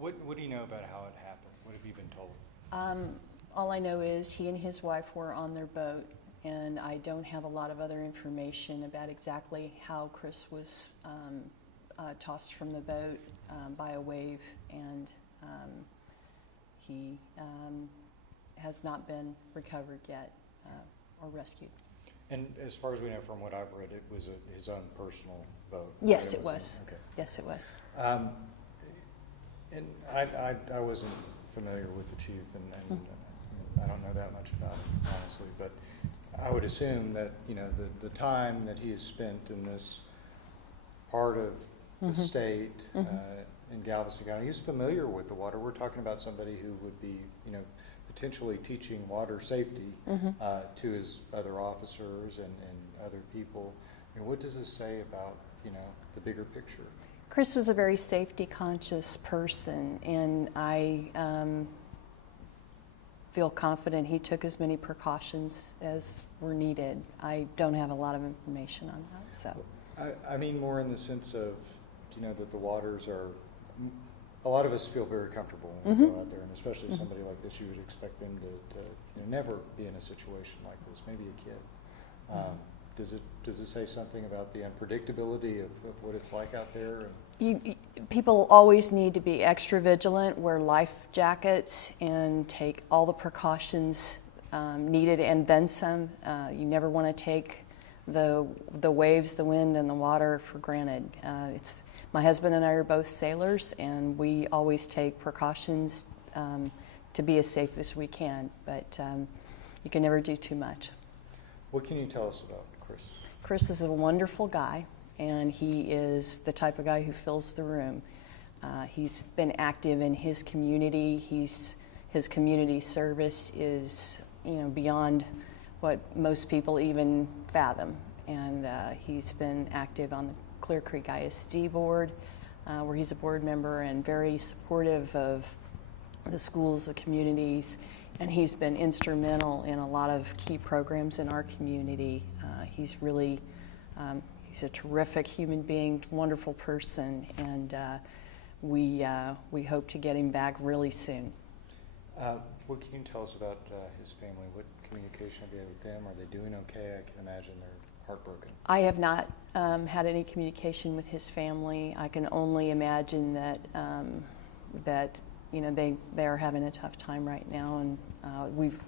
What do you know about how it happened? What have you been told? All I know is he and his wife were on their boat, and I don't have a lot of other information about exactly how Chris was tossed from the boat by a wave, and he has not been recovered yet or rescued. And as far as we know from what I've read, it was his own personal boat. Yes, it was. Okay. Yes, it was. And I wasn't familiar with the chief, and I don't know that much about him, honestly, but I would assume that, the time that he has spent in this part of the state, in Galveston County, he's familiar with the water. We're talking about somebody who would be, potentially teaching water safety to his other officers and other people. What does this say about, the bigger picture? Chris was a very safety conscious person, and I feel confident he took as many precautions as were needed. I don't have a lot of information on that. So I mean more in the sense of, that the waters are, a lot of us feel very comfortable when we go out there, and especially somebody like this, you would expect them to never be in a situation like this, maybe a kid. Does it say something about the unpredictability of what it's like out there? People always need to be extra vigilant, wear life jackets, and take all the precautions needed, and then some. You never want to take the waves, the wind, and the water for granted. My husband and I are both sailors, and we always take precautions to be as safe as we can, but you can never do too much. What can you tell us about Chris? Chris is a wonderful guy, and he is the type of guy who fills the room. He's been active in his community. His community service is, beyond what most people even fathom. And he's been active on the Clear Creek ISD board, where he's a board member, and very supportive of the schools, the communities, and he's been instrumental in a lot of key programs in our community. He's really, he's a terrific human being, wonderful person, and we hope to get him back really soon. What can you tell us about his family? What communication have you had with them? Are they doing okay? I can imagine they're heartbroken. I have not had any communication with his family. I can only imagine that they are having a tough time right now, and we've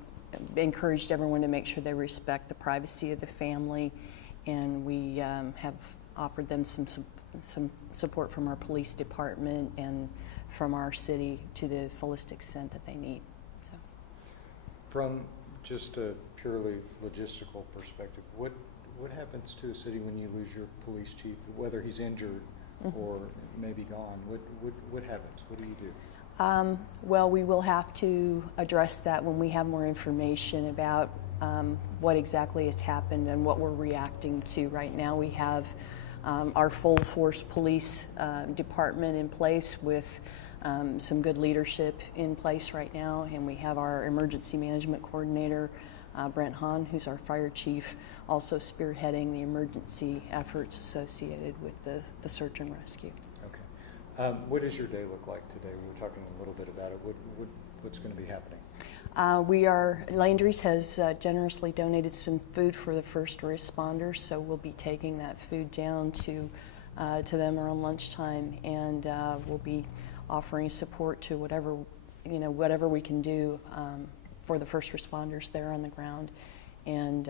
encouraged everyone to make sure they respect the privacy of the family, and we have offered them some support from our police department and from our city to the fullest extent that they need. So. From just a purely logistical perspective, what happens to a city when you lose your police chief, whether he's injured or maybe gone? What happens? What do you do? Well, we will have to address that when we have more information about what exactly has happened and what we're reacting to. Right now we have our full force police department in place with some good leadership in place right now, and we have our emergency management coordinator, Brent Hahn, who's our fire chief, also spearheading the emergency efforts associated with the search and rescue. Okay. What does your day look like today? We were talking a little bit about it. What's going to be happening? Landry's has generously donated some food for the first responders, so we'll be taking that food down to them around lunchtime, and we'll be offering support to whatever we can do for the first responders there on the ground, and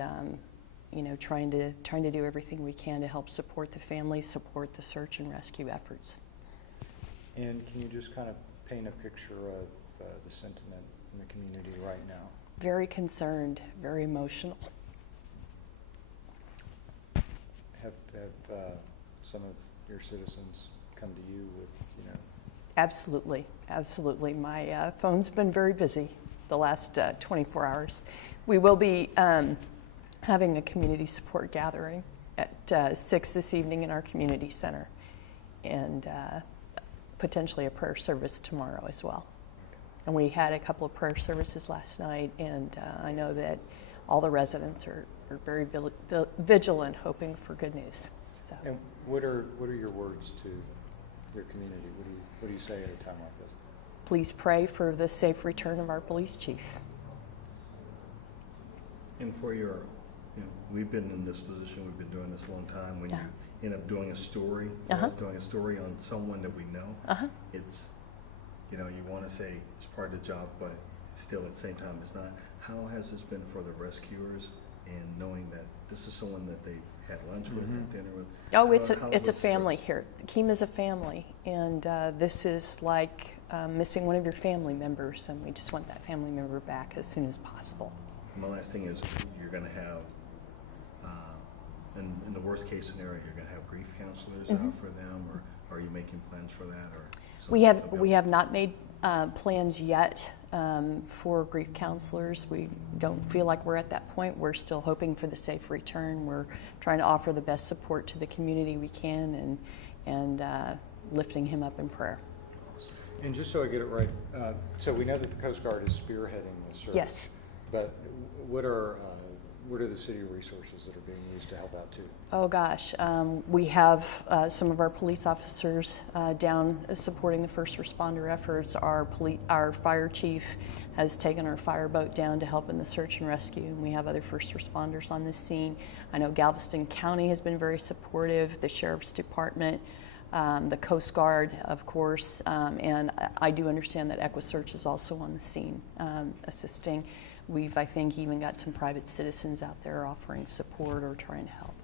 trying to do everything we can to help support the family, support the search and rescue efforts. And can you just kind of paint a picture of the sentiment in the community right now? Very concerned, very emotional. Have some of your citizens come to you with, Absolutely. My phone's been very busy the last 24 hours. We will be having a community support gathering at 6 this evening in our community center, and potentially a prayer service tomorrow as well. And we had a couple of prayer services last night, and I know that all the residents are very vigilant, hoping for good news. So. And what are your words to your community? What do you say at a time like this? please pray for the safe return of our police chief. And for your, we've been in this position, we've been doing this a long time. When Yeah. you end up doing a story, for us doing a story on someone that we know, it's, you want to say it's part of the job, but still at the same time it's not. How has this been for the rescuers and knowing that this is someone that they had lunch with, had dinner with? Oh, How it's a was family stress? here. Kemah's a family, and this is like missing one of your family members, and we just want that family member back as soon as possible. My last thing is you're going to have, in the worst case scenario, you're going to have grief counselors out for them, or are you making plans for that? Or We have not made plans yet for grief counselors. We don't feel like we're at that point. We're still hoping for the safe return. We're trying to offer the best support to the community we can, and lifting him up in prayer. And just so I get it right, so we know that the Coast Guard is spearheading this search. Yes. But what are the city resources that are being used to help out too? Oh gosh, we have some of our police officers down supporting the first responder efforts. Our fire chief has taken our fireboat down to help in the search and rescue, and we have other first responders on this scene. I know Galveston County has been very supportive, the Sheriff's Department, the Coast Guard, of course, and I do understand that EquiSearch is also on the scene assisting. We've, I think, even got some private citizens out there offering support or trying to help.